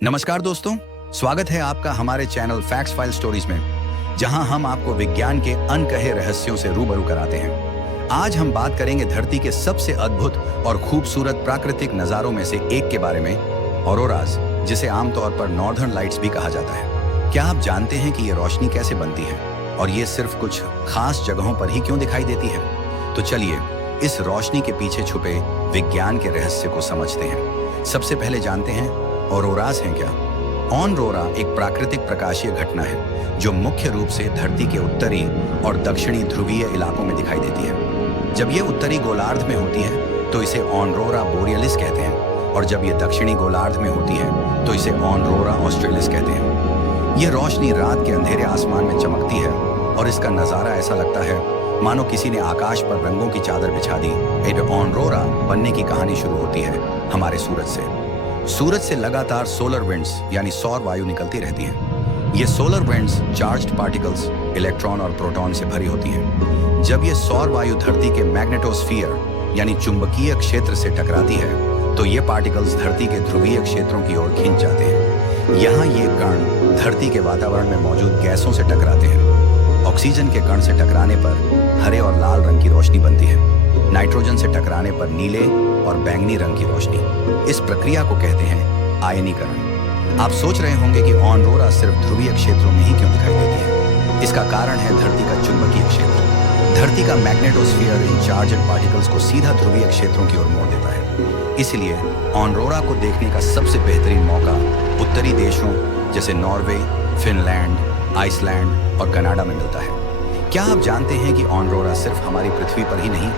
नमस्कार दोस्तों, स्वागत है आपका हमारे चैनल फैक्ट्स फाइल स्टोरीज में, जहां हम आपको विज्ञान के अनकहे रहस्यों से रूबरू कराते हैं। आज हम बात करेंगे धरती के सबसे अद्भुत और खूबसूरत प्राकृतिक नजारों में से एक के बारे में, ऑरोराज, जिसे आमतौर पर नॉर्दर्न लाइट्स भी कहा जाता है। क्या आप जानते हैं कि ये रोशनी कैसे बनती है और ये सिर्फ कुछ खास जगहों पर ही क्यों दिखाई देती है? तो चलिए इस रोशनी के पीछे छुपे विज्ञान के रहस्य को समझते हैं। सबसे पहले जानते हैं ऑरोराज हैं क्या। ऑनरोरा एक प्राकृतिक प्रकाशीय घटना है जो मुख्य रूप से धरती के उत्तरी और दक्षिणी ध्रुवीय इलाकों में दिखाई देती है। जब ये उत्तरी गोलार्ध में होती है तो इसे ऑनरोरा बोरियलिस कहते हैं, और जब ये दक्षिणी गोलार्ध में होती है तो इसे ऑनरोरा ऑस्ट्रेलिस कहते हैं। ये रोशनी रात के अंधेरे आसमान में चमकती है और इसका नज़ारा ऐसा लगता है मानो किसी ने आकाश पर रंगों की चादर बिछा दी। ऑनरोरा बनने की कहानी शुरू होती है हमारे सूरज से लगातार सोलर विंड्स यानी सौर वायु निकलती रहती हैं। ये solar winds charged particles, electron और प्रोटॉन से भरी होती हैं। जब ये सौर वायु धरती के मैग्नेटोस्फीयर यानी चुंबकीय क्षेत्र से टकराती है तो ये पार्टिकल्स धरती के ध्रुवीय क्षेत्रों की ओर खींच जाते हैं। यहाँ ये कण धरती के वातावरण में मौजूद गैसों से टकराते हैं। ऑक्सीजन के कण से टकराने पर हरे और लाल रंग की रोशनी बनती है। नाइट्रोजन से टकराने पर नीले और बैंगनी रंग की रोशनी। इस प्रक्रिया को कहते हैं आयनीकरण। आप सोच रहे होंगे कि ऑनरोरा सिर्फ ध्रुवीय क्षेत्रों में ही क्यों दिखाई देती है। इसका कारण है धरती का चुंबकीय क्षेत्र। धरती का मैग्नेटोस्फीयर इन चार्ज्ड पार्टिकल्स को सीधा ध्रुवीय क्षेत्रों की ओर मोड़ देता है। इसलिए ऑनरोरा को देखने का सबसे बेहतरीन मौका उत्तरी देशों जैसे नॉर्वे, फिनलैंड, आइसलैंड और कनाडा में मिलता है। क्या आप जानते हैं कि ऑनरोरा सिर्फ हमारी पृथ्वी पर ही नहीं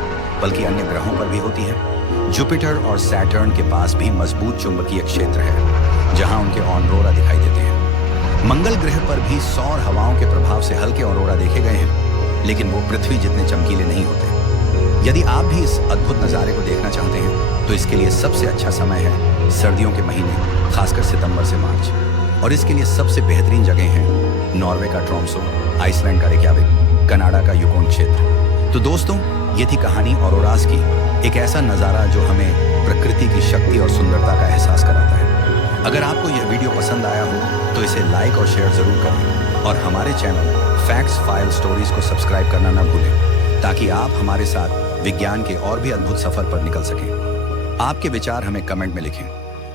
बल्कि अन्य ग्रहों पर भी होती है। जुपिटर और सैटर्न के पास भी मजबूत चुंबकीय क्षेत्र है जहां उनके ऑनरोरा दिखाई देते हैं। मंगल ग्रह पर भी सौर हवाओं के प्रभाव से हल्के ऑनरोरा देखे गए हैं, लेकिन वो पृथ्वी जितने चमकीले नहीं होते। यदि आप भी इस अद्भुत नज़ारे को देखना चाहते हैं तो इसके लिए सबसे अच्छा समय है सर्दियों के महीने, खासकर सितंबर से मार्च। और इसके लिए सबसे बेहतरीन जगह हैं नॉर्वे का ट्रोम्सो, आइसलैंड का रेक्याविक, कनाडा का युकोन क्षेत्र। तो दोस्तों, ये थी कहानी ऑरोराज की, एक ऐसा नज़ारा जो हमें प्रकृति की शक्ति और सुंदरता का एहसास कराता है। अगर आपको यह वीडियो पसंद आया हो तो इसे लाइक और शेयर ज़रूर करें, और हमारे चैनल फैक्ट्स फाइल स्टोरीज को सब्सक्राइब करना न भूलें, ताकि आप हमारे साथ विज्ञान के और भी अद्भुत सफ़र पर निकल सकें। आपके विचार हमें कमेंट में लिखें।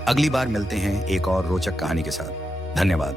अगली बार मिलते हैं एक और रोचक कहानी के साथ। धन्यवाद।